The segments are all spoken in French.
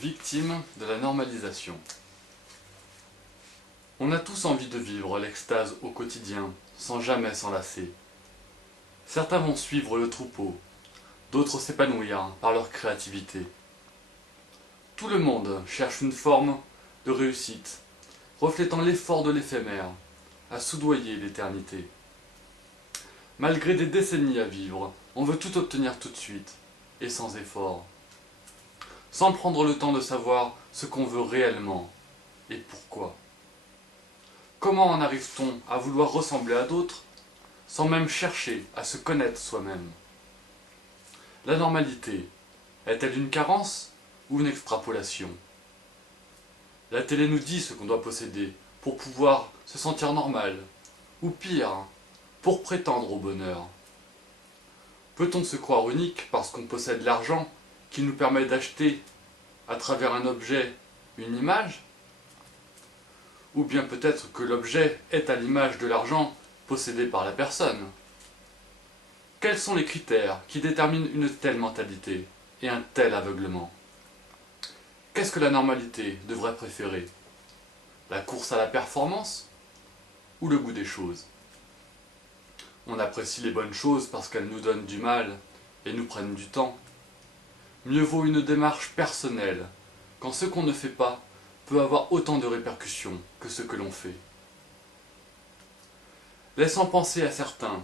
Victime de la normalisation. On a tous envie de vivre l'extase au quotidien, sans jamais s'enlacer. Certains vont suivre le troupeau, d'autres s'épanouir par leur créativité. Tout le monde cherche une forme de réussite, reflétant l'effort de l'éphémère, à soudoyer l'éternité. Malgré des décennies à vivre, on veut tout obtenir tout de suite, et sans effort. Sans prendre le temps de savoir ce qu'on veut réellement, et pourquoi. Comment en arrive-t-on à vouloir ressembler à d'autres, sans même chercher à se connaître soi-même? La normalité, est-elle une carence ou une extrapolation? La télé nous dit ce qu'on doit posséder pour pouvoir se sentir normal, ou pire, pour prétendre au bonheur. Peut-on se croire unique parce qu'on possède l'argent qui nous permet d'acheter, à travers un objet, une image? Ou bien peut-être que l'objet est à l'image de l'argent possédé par la personne? Quels sont les critères qui déterminent une telle mentalité et un tel aveuglement? Qu'est-ce que la normalité devrait préférer? La course à la performance ou le goût des choses? On apprécie les bonnes choses parce qu'elles nous donnent du mal et nous prennent du temps. Mieux vaut une démarche personnelle, quand ce qu'on ne fait pas peut avoir autant de répercussions que ce que l'on fait. Laissant penser à certains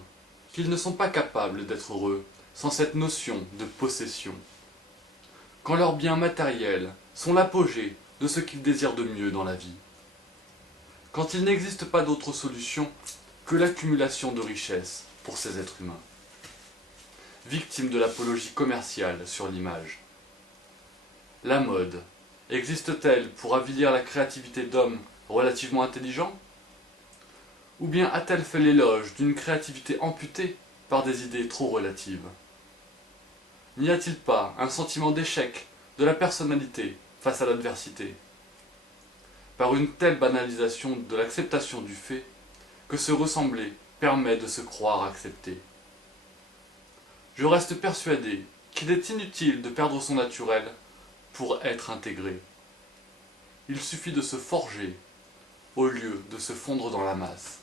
qu'ils ne sont pas capables d'être heureux sans cette notion de possession. Quand leurs biens matériels sont l'apogée de ce qu'ils désirent de mieux dans la vie. Quand il n'existe pas d'autre solution que l'accumulation de richesses pour ces êtres humains. Victimes de l'apologie commerciale sur l'image. La mode existe-t-elle pour avilir la créativité d'hommes relativement intelligents? Ou bien a-t-elle fait l'éloge d'une créativité amputée par des idées trop relatives? N'y a-t-il pas un sentiment d'échec de la personnalité face à l'adversité? Par une telle banalisation de l'acceptation du fait que se ressembler permet de se croire accepté. Je reste persuadé qu'il est inutile de perdre son naturel pour être intégré. Il suffit de se forger au lieu de se fondre dans la masse.